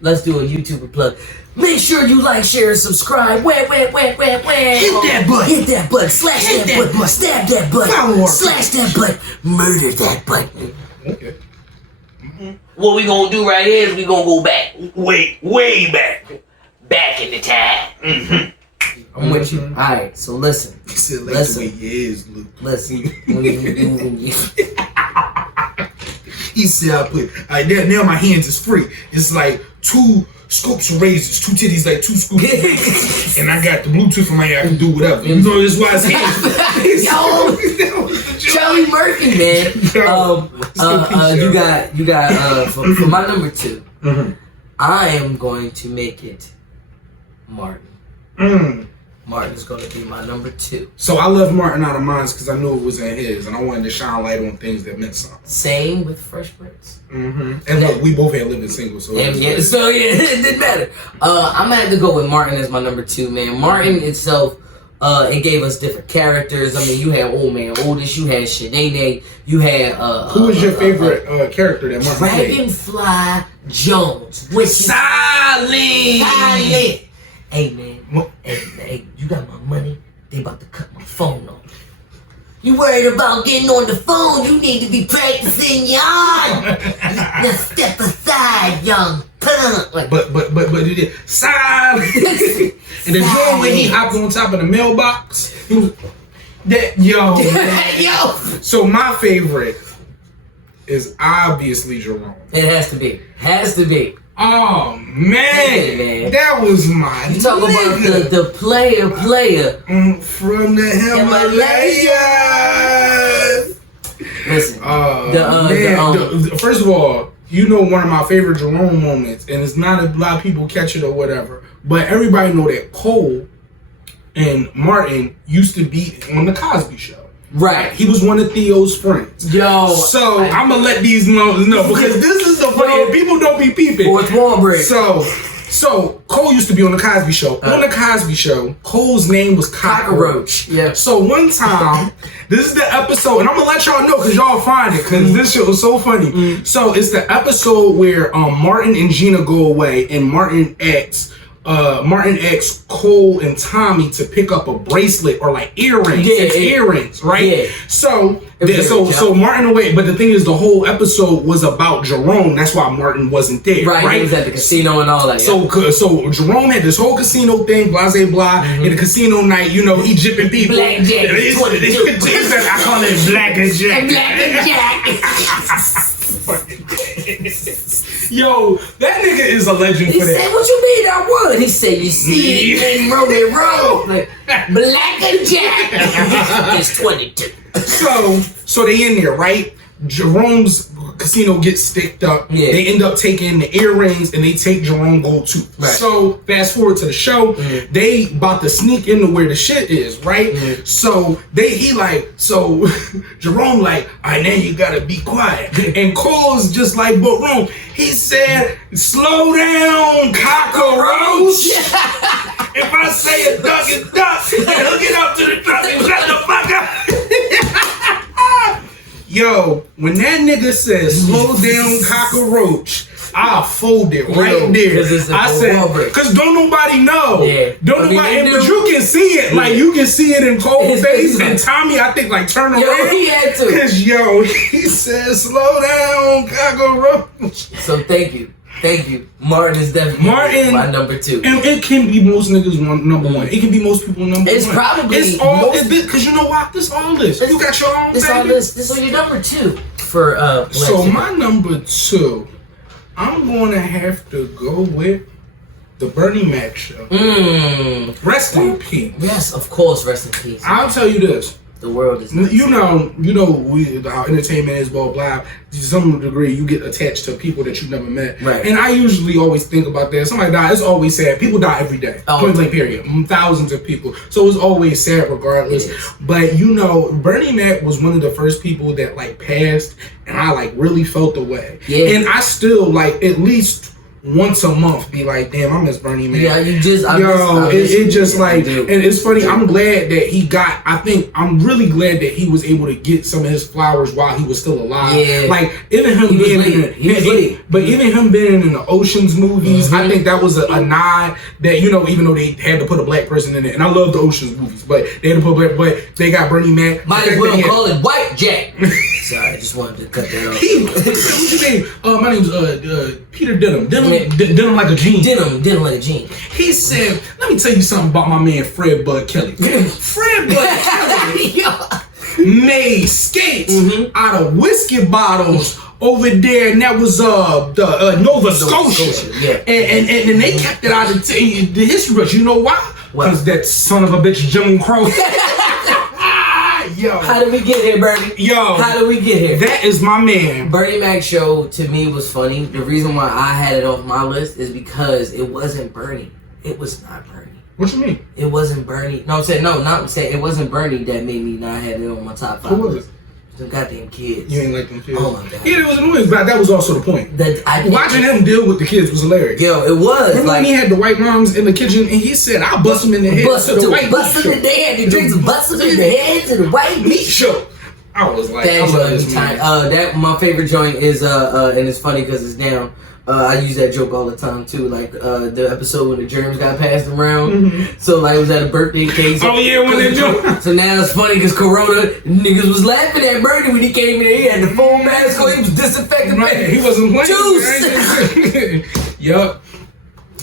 let's do a YouTuber plug. Make sure you like, share, and subscribe. Hit that button. Hit that button. Slash that button. Stab that button. Slash that button. Murder that button. Okay. What we gonna do right here is we gonna go back. Way back. Back in the time. I'm with you. Alright, so listen. He said like the way you is, Luke. Listen. He said I put, alright, now my hands is free. It's like 2 scoops of razors, 2 titties, like 2 scoops of razors. And I got the Bluetooth in my ear, I can do whatever. You know, that's why it's hands. Yo, Charlie Murphy, man. You got for my number 2, I am going to make it Martin. Martin is going to be my number 2. So I left Martin out of mine because I knew it was in his, and I wanted to shine light on things that meant something. Same with Fresh Prince. And look, we both had living single, so it didn't matter. I'm gonna have to go with Martin as my number 2, man. Martin itself, it gave us different characters. I mean, you had Old Man Oldest, you had Shanae, you had who was your favorite character that Martin played? Dragonfly Jones, which is Silent. Hey man, hey, you got my money? They about to cut my phone off. You worried about getting on the phone? You need to be practicing, young. Now step aside, young punk. Like, but silent. And the joint when he hopped on top of the mailbox. Yo. So my favorite is obviously Jerome. It has to be. Oh man, that was my. You talk about the player from the Himalayas. Listen, first of all, you know one of my favorite Jerome moments, and it's not a lot of people catch it or whatever, but everybody know that Cole and Martin used to be on the Cosby Show. Right. He was one of Theo's friends. Yo. So I'm gonna let these know because this is the funny. People don't be peeping. Fourth wall break. So Cole used to be on the Cosby Show. On the Cosby Show, Cole's name was Cockroach. Yeah. So one time, this is the episode, and I'm gonna let y'all know because y'all find it because this shit was so funny. So it's the episode where Martin and Gina go away, and Martin asks Cole and Tommy to pick up a bracelet or like earrings. Earrings, right? Yeah. So Martin away, but the thing is, the whole episode was about Jerome. That's why Martin wasn't there. Right. He was at the casino and all that. So Jerome had this whole casino thing, blase blah, in the casino night. You know, he jipping people. Blackjack. I call it Black and Jack. Yo, that nigga is a legend for that. He said, "What you mean I would?" He said, "You see, it ain't Roman Road, like Black and Jack." It's 22. So they in there, right? Jerome's casino gets sticked up. Yeah. They end up taking the earrings and they take Jerome gold too. Right. So fast forward to the show, they about to sneak into where the shit is, right? So Jerome like, all right, now you gotta be quiet. And Cole's just like, but Rome, he said, slow down, cockroach. If I say a duck is duck, then hook it up to the truck and shut the fuck up. Yo, when that nigga says slow down, cockroach, I'll fold it right there. I said, cause don't nobody know. Yeah. But you can see it. Like you can see it in Cole's face. And Tommy, I think, like turn around. Yo, he had to. Cause he says slow down, cockroach. So thank you. Martin is definitely my number 2. And it can be most niggas number 1. It can be most people number 1. It's probably because you know what? This all this. You got your own. This on your number 2 for Black So Sitcoms. my number 2, I'm gonna have to go with the Bernie Mac show. Rest in peace. Yes, of course, rest in peace. I'll tell you this. The world is you know how entertainment is, blah blah. To some degree, you get attached to people that you never met. Right. And I usually always think about that. Somebody dies, it's always sad. People die every day. Point blank period. Thousands of people. So it's always sad regardless. But Bernie Mac was one of the first people that like passed, and I like really felt the way. Yeah. And I still like at least once a month be like, damn, I miss Bernie Mac. Yeah, you just and it's funny. I'm glad that I'm really glad that he was able to get some of his flowers while he was still alive. Yeah. Like even him But even him being in the Ocean's movies, I think that was a nod that, you know, even though they had to put a black person in it, and I love the Ocean's movies, but they had to put black, but they got Bernie Mac. Might as well call it White Jack. Sorry, I just wanted to cut that off. What's your name? My name's Peter Denham. Denham like a jean. Denham like a jean. He said, let me tell you something about my man Fred Bud Kelly. Fred Bud Kelly made skates out of whiskey bottles over there, and that was the Nova Scotia. Yeah. And they kept it out of the history books. You know why? Because that son of a bitch Jim Crow. Yo. How did we get here, Bernie? Yo. How did we get here? That is my man. Bernie Mac show to me was funny. The reason why I had it off my list is because it wasn't Bernie. It was not Bernie. What you mean? It wasn't Bernie. No, I'm saying it wasn't Bernie that made me not have it on my top 5. Who was it? Them goddamn kids. You ain't like them kids? Oh my god. Yeah, it was annoying, but that was also the point. Watching him deal with the kids was hilarious. Yo, it was. Remember when he had the white moms in the kitchen and he said, I'll bust them in the head to the white meat bust them in the head. The drinks bust them in the head to the white meat show. I was like, that joint is time. That my favorite joint is and it's funny because it's down. I use that joke all the time too, like the episode when the germs got passed around. So like it was at a birthday cake. So, oh yeah, when they do. So now it's funny because Corona niggas was laughing at Bernie when he came in. He had the full mask on. He was disinfecting. Right. He wasn't playing. Juice. Yup.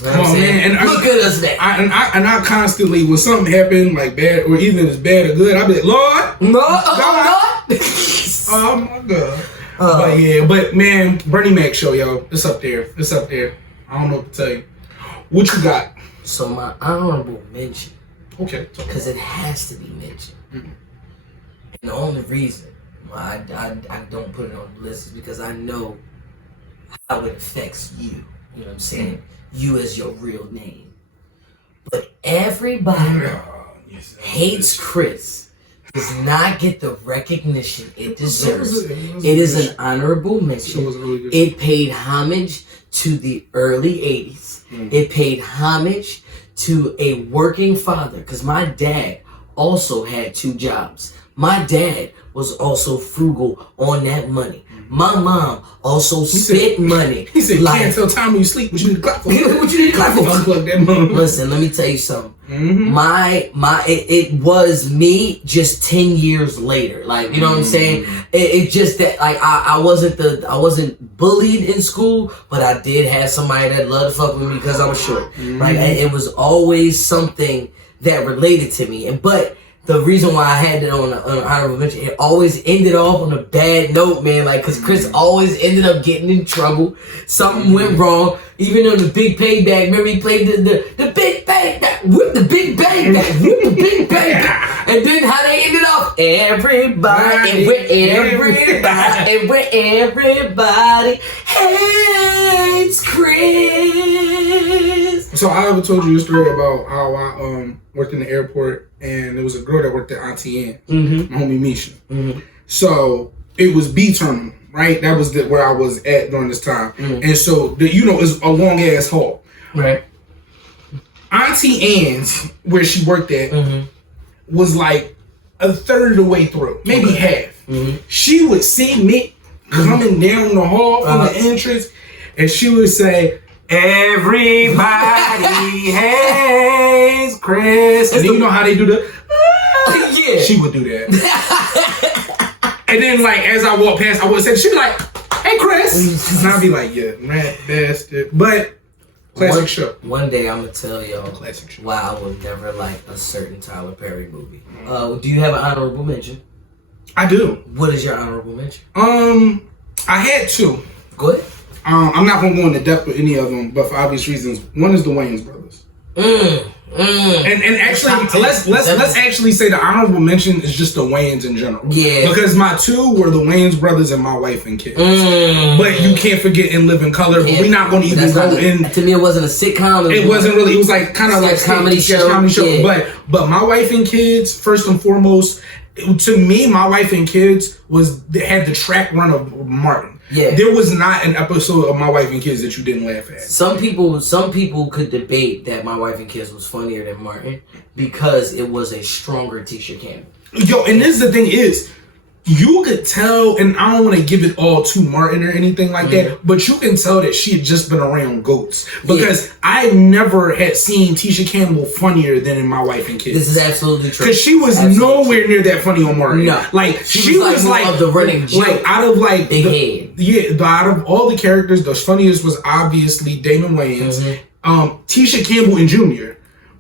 Come on, man. And look at us now. I constantly, when something happened, like bad, or even if it's bad or good, I'll be like, Lord. No, Lord. Oh my God. But yeah, but man, Bernie Mac show, yo, it's up there. It's up there. I don't know what to tell you. What you got? So my honorable mention. Okay. Because it has to be mentioned. And the only reason why I don't put it on the list is because I know how it affects you. You know what I'm saying? You as your real name. But everybody hates Chris. Does not get the recognition it deserves. It is an honorable mention. It paid homage to the early 80s. It paid homage to a working father. Because my dad also had 2 jobs. My dad was also frugal on that money. My mom also spent money. He said, like, can't tell time when you sleep. What you need to clap for? What you need to clap for? Unplug that mom. Listen, let me tell you something. It was me just 10 years later. Like, you know what I'm saying? It just that like I wasn't bullied in school, but I did have somebody that loved to fuck with me because I was short. Right? And it was always something that related to me. But the reason why I had it on an honorable mention, it always ended off on a bad note, man. Like, cause Chris always ended up getting in trouble. Something went wrong. Even on the Big Payback, remember he played the Big Payback with the Big Payback with the Big Payback. And then how they ended up? Everybody hates Chris. So I ever told you a story about how I worked in the airport, and there was a girl that worked at Auntie Ann, my homie Misha. So it was B terminal, right? That was where I was at during this time, and so it's a long ass haul, right? Auntie Ann's, where she worked at, was like a third of the way through, maybe half. She would see me coming down the hall from the entrance, and she would say, everybody hates Chris. And then you know how they do the yeah. She would do that. And then like as I walk past, I would say, she'd be like, hey Chris. And I'd be like, yeah, rat bastard. But classic show. One day I'm gonna tell y'all classic show. Why I would never like a certain Tyler Perry movie. Do you have an honorable mention? I do. What is your honorable mention? I had 2. Go ahead. I'm not gonna go into depth with any of them, but for obvious reasons. One is the Wayans brothers. And actually, let's actually say the honorable mention is just the Wayans in general. Yeah. Because my 2 were the Wayans brothers and my wife and kids. But you can't forget In Living Color. But we're not going to even go in. To me, it wasn't a sitcom. It wasn't really. It was like kind of like comedy show. Yeah. But my wife and kids, first and foremost, to me, my wife and kids had the track run of Martin. Yeah. There was not an episode of My Wife and Kids that you didn't laugh at. Some people could debate that My Wife and Kids was funnier than Martin because it was a stronger Tisha Campbell. Yo, and this is the thing is, you could tell, and I don't want to give it all to Martin or anything like that, but you can tell that she had just been around goats because I never had seen Tisha Campbell funnier than in My Wife and Kids. This is absolutely true. Because she was nowhere near that funny on Martin. No, like she was like the running joke. Like out of like Big head. Out of all the characters, the funniest was obviously Damon Wayans, Tisha Campbell and Junior.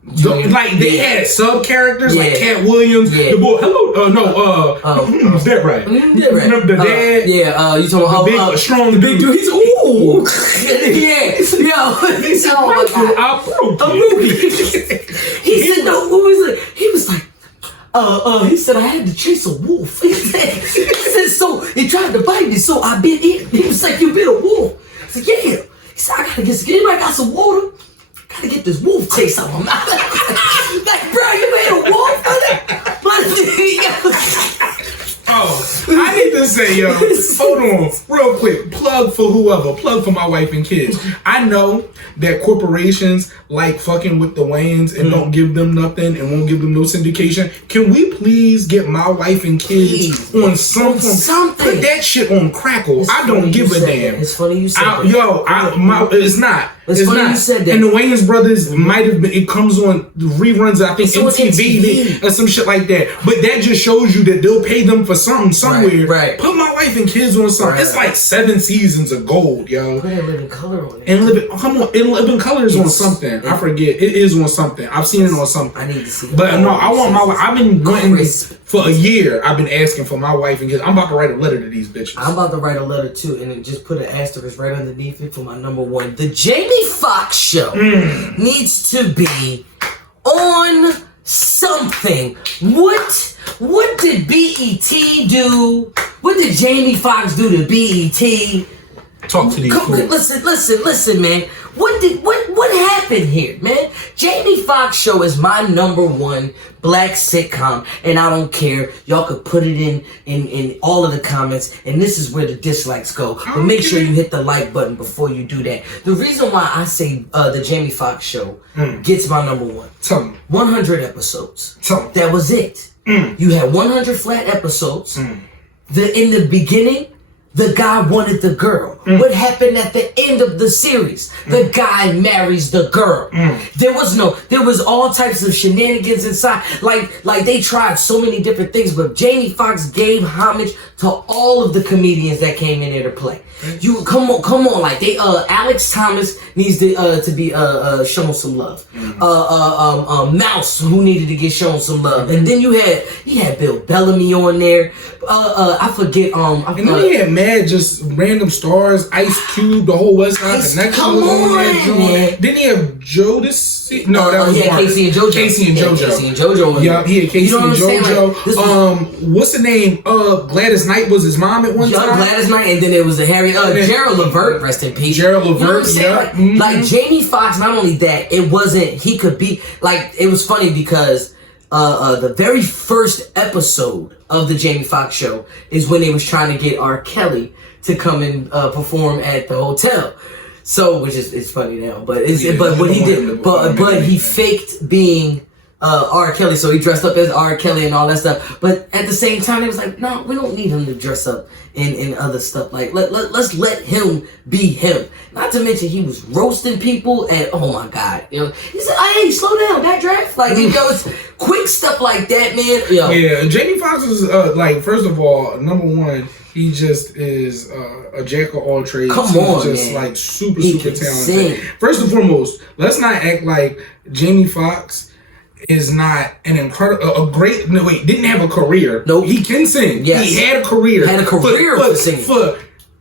They had sub characters like Cat Williams, the boy. Who's that right? The dad. You talking about the big, strong, the big dude? He's ooh, he's oh my god, a Ruby. He said no. What was it? He was like. He said I had to chase a wolf. He said so. He tried to bite me, so I bit it. He was like, "You bit a wolf?" I said, "Yeah." He said, "I gotta get some. Anybody got some water? Gotta get this wolf taste out of my mouth." Like, bro, you made a wolf? I need to say, yo, hold on, real quick. Plug for whoever. Plug for My Wife and Kids. I know that corporations like fucking with the Wayans and don't give them nothing and won't give them no syndication. Can we please get My Wife and Kids on something? Put that shit on Crackle. I don't give a damn. It's funny you said that. It's not. It's funny you said that. And the Wayans brothers might have been. It comes on reruns. I think MTV or some shit like that. But that just shows you that they'll pay them for something somewhere. Right. Put My Wife and Kids on something. It's like 7 seasons of gold, yo. Put Living Color on it. And Living Color is on something. I forget. It is on something. I've seen it on something. I need to see it. But no, I want my wife. I've been wanting for a year. I've been asking for My Wife and Kids. I'm about to write a letter to these bitches. I'm about to write a letter too, and then just put an asterisk right underneath it for my number one. The Jamie Foxx show needs to be on something. What did BET do? What did Jamie Foxx do to BET? Talk to these fools. Listen, man. What happened here, man? Jamie Foxx show is my number one black sitcom, and I don't care. Y'all could put it in all of the comments, and this is where the dislikes go. But make sure you hit the like button before you do that. The reason why I say the Jamie Foxx show gets my number one. Tell me. 100 episodes. Tell me. That was it. You had 100 flat episodes. In the beginning, the guy wanted the girl. What happened at the end of the series? The guy marries the girl. There was all types of shenanigans inside. Like they tried so many different things, but Jamie Foxx gave homage to all of the comedians that came in there to play. You come on, like they Alex Thomas needs to be shown some love. Mouse, who needed to get shown some love, and then he had Bill Bellamy on there. I forget. And then he had mad just random stars, Ice Cube, the whole West Side Connection. Come on, man. Didn't he have Jodeci? No, that was Casey and JoJo. Casey and JoJo. Casey and JoJo. Yeah, he had Casey and JoJo. What's the name? Gladys Knight was his mom at one time. Gladys Knight, and then there was Gerald Levert, rest in peace. Gerald Levert, like Jamie Foxx, not only that, he could be, like, it was funny because the very first episode of the Jamie Foxx show is when they was trying to get R. Kelly to come and perform at the hotel. So, which is it's funny now, but what he did, but he faked being R. Kelly, so he dressed up as R. Kelly and all that stuff. But at the same time, it was like, no, we don't need him to dress up in other stuff. Like let's let him be him. Not to mention he was roasting people, and oh my god, you know, he said, "Hey, slow down, backdraft." Like it's quick stuff like that, man. Yo. Yeah, Jamie Foxx is like, first of all, number one, he just is a jack of all trades. Come on, He's just man. like super talented. Sing. First and foremost, let's not act like Jamie Foxx is not didn't have a career. Nope. He can sing. Yes. He had a career. For singing.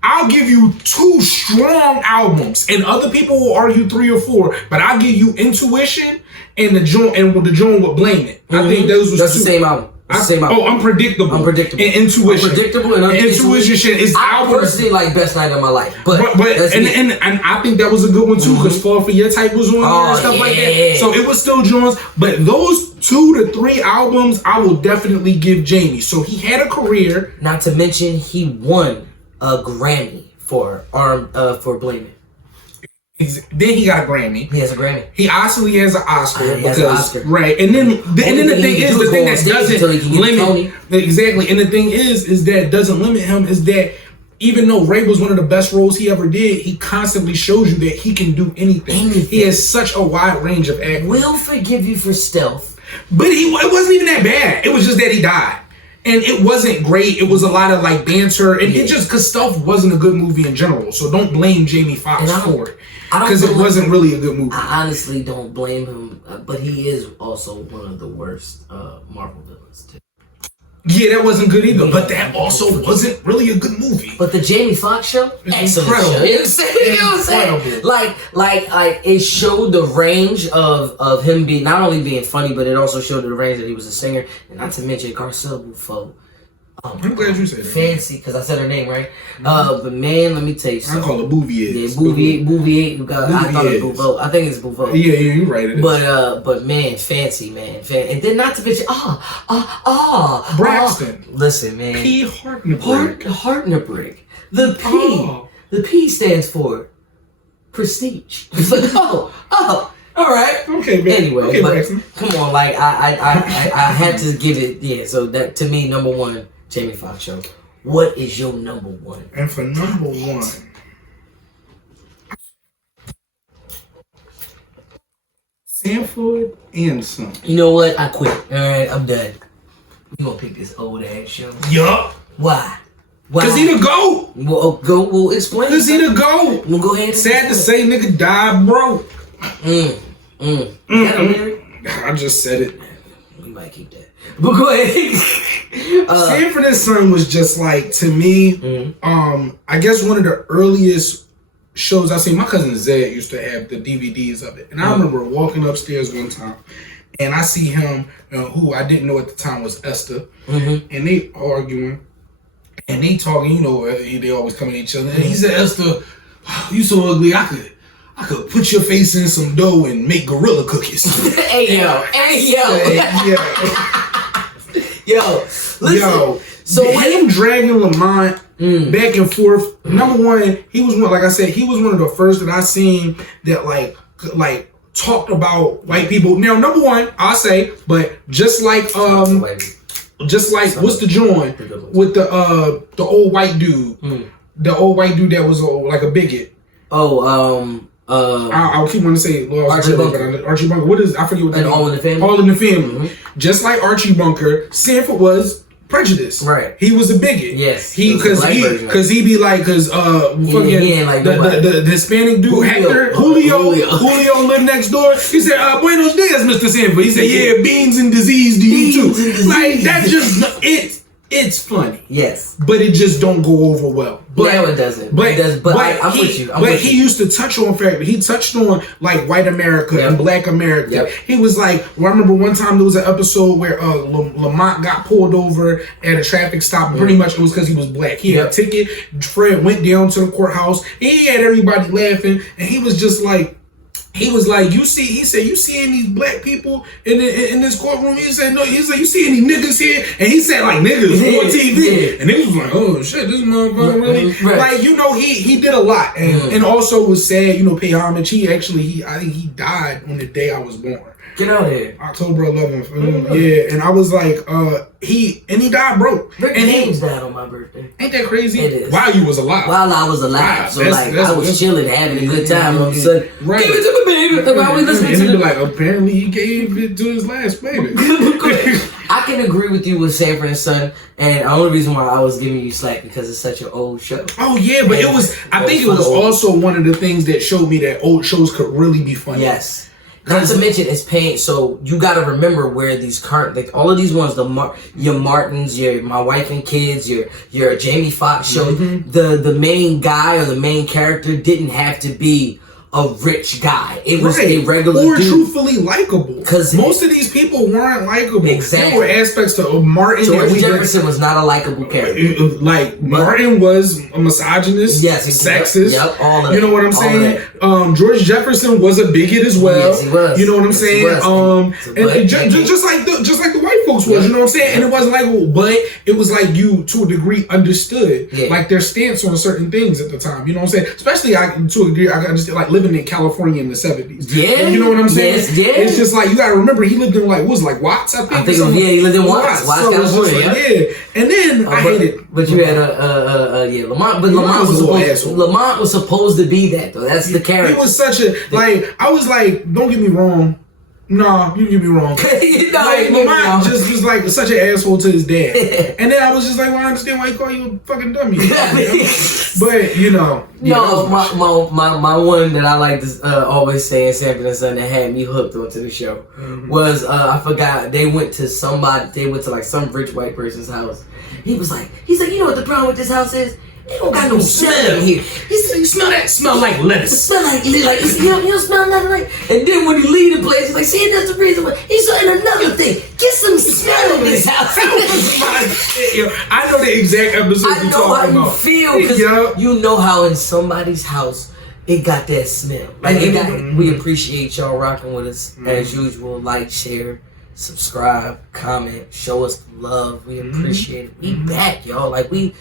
I'll give you 2 strong albums, and other people will argue 3 or 4, but I'll give you Intuition and the joint with Blame It. I think those was That's 2. the same album. Unpredictable. And Intuition. Intuition shit is I personally like Best Night of My Life, but and I think that was a good one too, because Fall for Your Type was on there and stuff like that. So it was still Jones, but those 2 to 3 albums I will definitely give Jamie. So he had a career. Not to mention he won a Grammy for Blame It. Then he got a Grammy. He has a Grammy. He actually has an Oscar. He has an Oscar. Right. And then the thing is, the thing that doesn't limit, exactly. And the thing is that doesn't limit him is that even though Ray was one of the best roles he ever did, he constantly shows you that he can do anything. He has such a wide range of acting. We'll forgive you for Stealth. But it wasn't even that bad. It was just that he died. And it wasn't great. It was a lot of like banter. And it just, because Stealth wasn't a good movie in general. So don't blame Jamie Foxx for it. Because it wasn't really a good movie. I honestly don't blame him. But he is also one of the worst Marvel villains too. Yeah, that wasn't good either. But that also wasn't really a good movie. But the Jamie Foxx show, excellent show. You know what I'm saying? Like it showed the range of him being not only being funny, but it also showed the range that he was a singer. And not to mention Garcelle Bufo. I'm glad you said that. Fancy, because I said her name right. But man, let me tell you something. I call it Bouvier. Yeah, Bouvier. I thought it was Bufo. I think it's Bufo. Yeah, you're right. It is. But man, fancy, man. And then not to mention, Braxton. Listen, man. P. Hartnebrick. The P stands for prestige. It's like, all right. Okay, man. Anyway, okay, but Braxton. come on, like I had to give it. Yeah, so that to me, number one, Jamie Foxx show. What is your number one? And for number one, Sanford and Son. You know what? I quit. All right, I'm done. You gonna pick this old ass show? Yup. Why? Cause he the GOAT. We'll explain. Cause he the GOAT. We'll go ahead. Sad to say, nigga died broke. I just said it. We might keep that. But go ahead. Sanford and Son was just like, to me, I guess one of the earliest shows I seen. My cousin Zed used to have the DVDs of it. And I remember walking upstairs one time and I see him, who I didn't know at the time was Esther, and they arguing and they talking, you know, they always come at each other. And he said, Esther, you so ugly, I could put your face in some dough and make gorilla cookies. Hey yo. Listen. Yo. So him dragging Lamont back and forth. Number one, he was one. Like I said, he was one of the first that I seen that like talked about white people. Now, number one, I'll say, but just like what's the joint with the old white dude, the old white dude that was like a bigot. I'll keep wanting to say Archie Bunker. Archie Bunker. What is, I forget what that is. All in the Family. All in the Family. Just like Archie Bunker, Sanford was prejudiced. Right. He was a bigot. Yes. Because he be like, the Hispanic dude Julio lived next door. He said, Buenos dias, Mr. Sanford. He said, yeah, beans and disease to you too. Like that just it's funny. Yes. But it just don't go over well. But, no, it doesn't. I'm with you. He used to touch on fact. He touched on like white America and black America. Yep. He was like, well, I remember one time there was an episode where Lamont got pulled over at a traffic stop. Pretty much it was because he was black. He had a ticket. Fred went down to the courthouse. He had everybody laughing, and he was just like, you seeing these black people in this courtroom? He said, no. He said, you see any niggas here? And he said, like, niggas on TV. And they was like, oh shit, this motherfucker really. Right. Like, you know, he did a lot. And also was sad, you know, pay homage. I think he died on the day I was born. Get out of here. October 11th. Yeah, and I was like, he died broke. Rick and James died on my birthday. Ain't that crazy? It is. While you was alive. While I was alive. Wow, so I was chilling, having a good time, and all of a sudden, right. give it to me, baby. While we listening and to be like, apparently he gave it to his last baby. I can agree with you with Sanford and Son, and the only reason why I was giving you slack because it's such an old show. Oh yeah, but I think it was also one of the things that showed me that old shows could really be funny. Yes. Not to mention it's paying, so you got to remember where these current, like all of these ones, your Martins, your My Wife and Kids, your Jamie Foxx show, the main guy or the main character didn't have to be a rich guy. It was a regular or dude. truthfully likable. Because most of these people weren't likable. Exactly. There were aspects to Martin. George Jefferson was not a likable character. Martin was a misogynist, sexist. Yep, all of you know what I'm saying? George Jefferson was a bigot as well. Yes, he was. You know what I'm saying? And just like the white folks was, you know what I'm saying? And it wasn't like, but it was like you, to a degree, understood like their stance on certain things at the time, you know what I'm saying? Especially to a degree, I understand like living in California in the 70s. Yeah. You know what I'm saying? Yes, yeah. It's just like, you gotta remember, he lived in like, what was it, like Watts, I think? I think he lived in Watts, California. Yeah. And then I hated. But you had Lamont, but Lamont was supposed to be that though. That's the character. He was such a, like, I was like, don't get me wrong. No, you get me wrong. Like, Lamont just was like such an asshole to his dad. And then I was just like, well, I understand why he call you a fucking dummy. But, you know. No, my one that I like to always say in Sanford and Son that had me hooked onto the show was, I forgot, they went to like some rich white person's house. He's like, you know what the problem with this house is? They don't got no smell in here. He said, you smell that? Smell like lettuce. Smell like you don't smell nothing like. And then when you leave the place, he's like, see, that's the reason why. He's saying another thing. Get some smell in this house. I know the exact episode you're talking about. I know how you feel because you know how in somebody's house it got that smell. Like we appreciate y'all rocking with us as usual. Like, share, subscribe, comment, show us love. We appreciate it. We back, y'all. Like we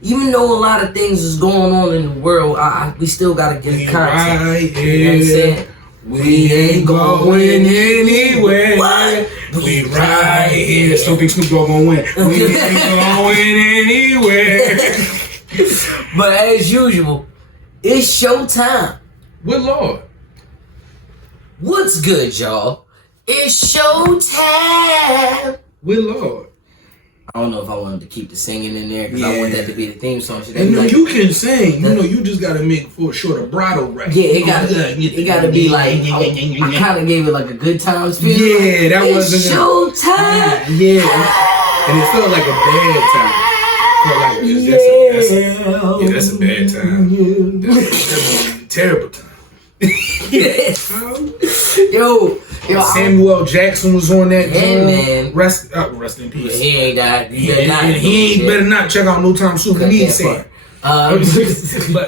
even though a lot of things is going on in the world, we still gotta get content. Right, you know what I'm saying? We ain't going anywhere. What? We right here. Still think Snoop Dogg gonna win. We ain't going anywhere. But as usual, it's showtime. Good Lord. What's good, y'all? It's showtime. Good Lord. I don't know if I wanted to keep the singing in there because I want that to be the theme song. And like, you can sing. You know, you just gotta make for sure vibrato right. Yeah, it gotta be like I kind of gave it like a good time feel. Yeah, that was showtime. Yeah, and it felt like a bad time. That's a bad time. That's a terrible time. Yo, Samuel Jackson was on that. Yeah, man. Rest in peace. He ain't died. He ain't better not check out No Time Soon. He said. But